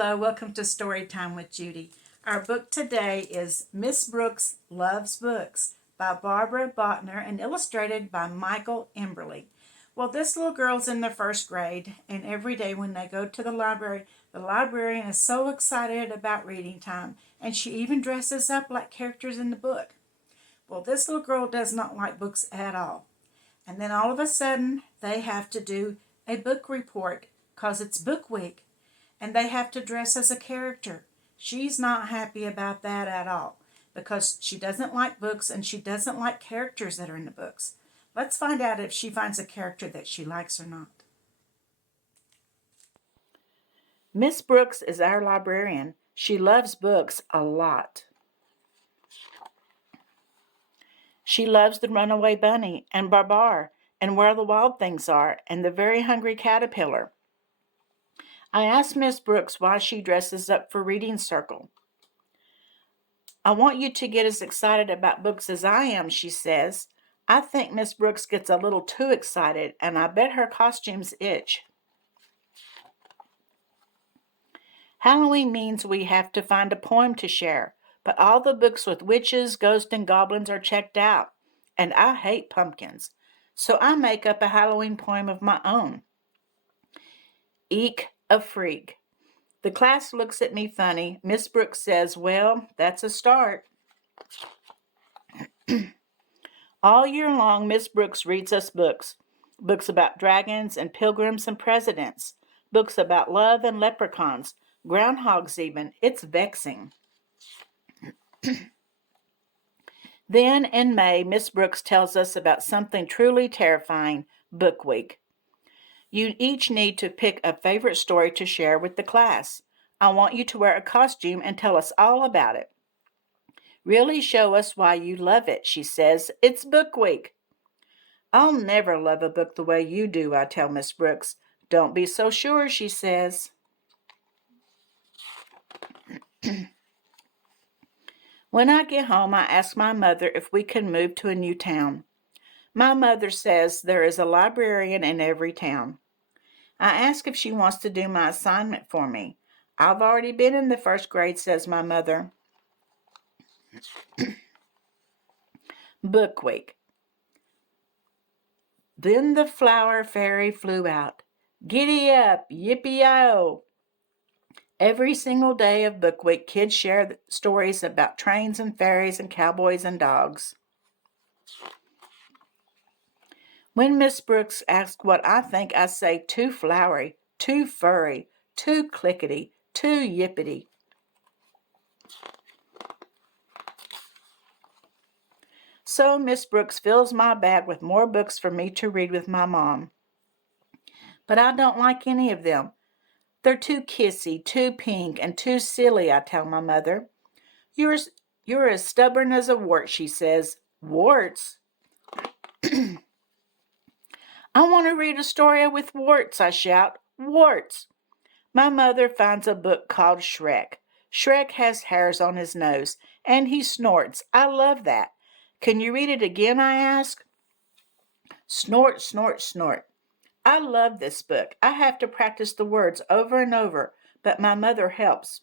Hello, welcome to Story Time with Judy. Our book today is Miss Brooks Loves Books by Barbara Botner and illustrated by Michael Emberley. Well, this little girl's in the first grade, and every day when they go to the librarian is so excited about reading time, and she even dresses up like characters in the book. Well, this little girl does not like books at all. And then all of a sudden, they have to do a book report because it's book week, and they have to dress as a character. She's not happy about that at all because she doesn't like books and she doesn't like characters that are in the books. Let's find out if she finds a character that she likes or not. Miss Brooks is our librarian. She loves books a lot. She loves the runaway bunny and Barbar and Where the Wild Things Are and the Very Hungry Caterpillar. I asked Miss Brooks why she dresses up for reading circle. I want you to get as excited about books as I am, she says. I think Miss Brooks gets a little too excited, and I bet her costumes itch. Halloween means we have to find a poem to share, but all the books with witches, ghosts, and goblins are checked out, and I hate pumpkins. So I make up a Halloween poem of my own. Eek a freak. The class looks at me funny. Miss Brooks says, well, that's a start. All year long, Miss Brooks reads us books. Books about dragons and pilgrims and presidents. Books about love and leprechauns. Groundhogs even. It's vexing. Then in May, Miss Brooks tells us about something truly terrifying, Book Week. You each need to pick a favorite story to share with the class. I want you to wear a costume and tell us all about it. Really show us why you love it, she says. It's Book Week. I'll never love a book the way you do, I tell Miss Brooks. Don't be so sure, she says. When I get home, I ask my mother if we can move to a new town. My mother says there is a librarian in every town. I ask if she wants to do my assignment for me. I've already been in the first grade, says my mother. Book Week. Then the flower fairy flew out. Giddy up, yippee-yo! Every single day of Book Week, kids share stories about trains and fairies and cowboys and dogs. When Miss Brooks asks what I think, I say too flowery, too furry, too clickety, too yippity. So Miss Brooks fills my bag with more books for me to read with my mom. But I don't like any of them. They're too kissy, too pink, and too silly, I tell my mother. You're as stubborn as a wart, she says. Warts? I want to read a story with warts, I shout. Warts! My mother finds a book called Shrek. Shrek has hairs on his nose, and he snorts. I love that. Can you read it again, I ask? Snort, snort, snort. I love this book. I have to practice the words over and over, but my mother helps.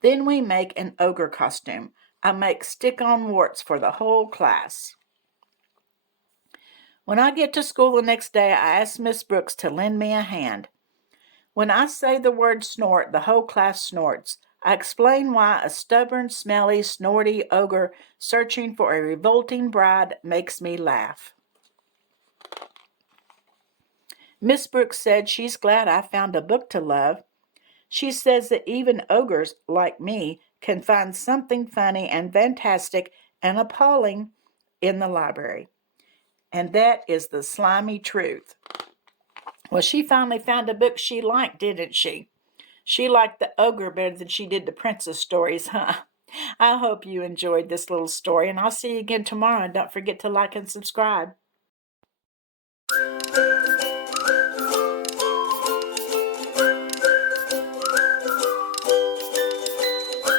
Then we make an ogre costume. I make stick-on warts for the whole class. When I get to school the next day, I ask Miss Brooks to lend me a hand. When I say the word snort, the whole class snorts. I explain why a stubborn, smelly, snorty ogre searching for a revolting bride makes me laugh. Miss Brooks said she's glad I found a book to love. She says that even ogres, like me, can find something funny and fantastic and appalling in the library. And that is the slimy truth. Well, she finally found a book she liked, didn't she? She liked the ogre better than she did the princess stories, huh? I hope you enjoyed this little story, and I'll see you again tomorrow. And don't forget to like and subscribe.